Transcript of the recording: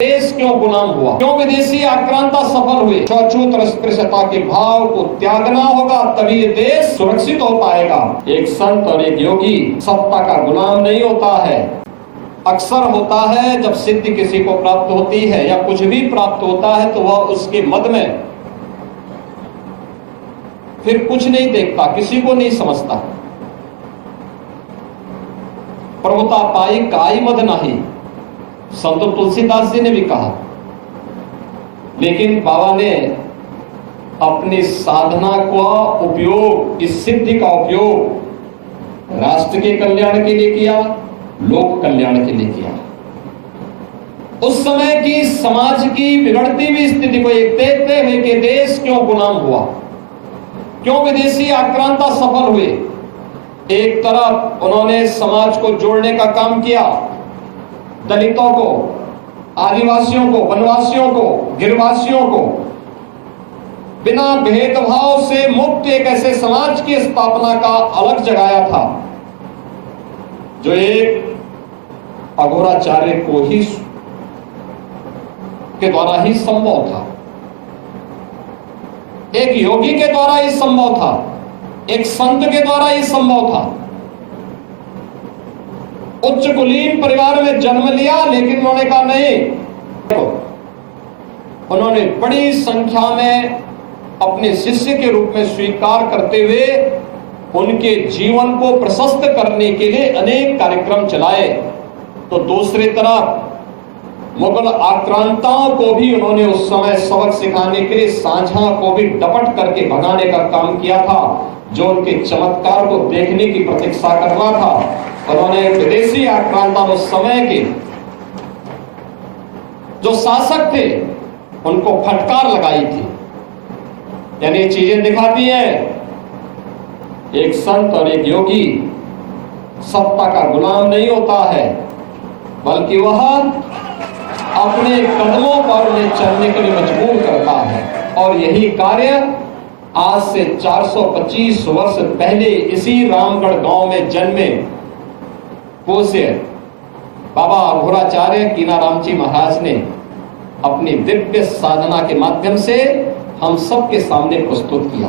देश क्यों गुलाम हुआ, क्यों विदेशी आक्रांता सफल हुए। अछूत अस्पृश्यता के भाव को त्यागना होगा, तभी ये देश सुरक्षित हो पाएगा। एक संत और एक योगी सत्ता का गुलाम नहीं होता है। अक्सर होता है जब सिद्धि किसी को प्राप्त होती है या कुछ भी प्राप्त होता है तो वह उसके मद में फिर कुछ नहीं देखता, किसी को नहीं समझता। प्रभुता पाई काई मद नहीं, संत तुलसीदास जी ने भी कहा। लेकिन बाबा ने अपनी साधना का उपयोग, इस सिद्धि का उपयोग राष्ट्र के कल्याण के लिए किया, लोक कल्याण के लिए किया। उस समय की समाज की बिगड़ती हुई स्थिति को एक देखते हुए कि देश क्यों गुलाम हुआ, क्यों विदेशी आक्रांता सफल हुए। एक तरफ उन्होंने समाज को जोड़ने का काम किया, दलितों को, आदिवासियों को, वनवासियों को, गिरवासियों को बिना भेदभाव से मुक्त एक ऐसे समाज की स्थापना का अलग जगाया था जो एक अघोराचार्य को ही के द्वारा ही संभव था, एक योगी के द्वारा ही संभव था, एक संत के द्वारा ही संभव था। उच्च कुलीन परिवार में जन्म लिया, लेकिन उन्होंने कहा नहीं। उन्होंने बड़ी संख्या में अपने शिष्य के रूप में स्वीकार करते हुए उनके जीवन को प्रशस्त करने के लिए अनेक कार्यक्रम चलाए। तो दूसरी तरफ मुगल आक्रांताओं को भी उन्होंने उस समय सबक सिखाने के लिए सांझा को भी डपट करके भगाने का काम किया था, जो उनके चमत्कार को देखने की प्रतीक्षा कर रहा था। उन्होंने विदेशी आक्रांता उस समय के जो शासक थे उनको फटकार लगाई थी। यानी ये चीजें दिखाती हैं एक संत और एक योगी सत्ता का गुलाम नहीं होता है, बल्कि वह अपने कदमों पर उन्हें चलने के लिए मजबूर करता है। और यही कार्य आज से 425 वर्ष पहले इसी रामगढ़ गांव में जन्मे पूज्य बाबा अघोराचार्य कीनाराम जी महाराज ने अपनी दिव्य साधना के माध्यम से हम सबके सामने प्रस्तुत किया।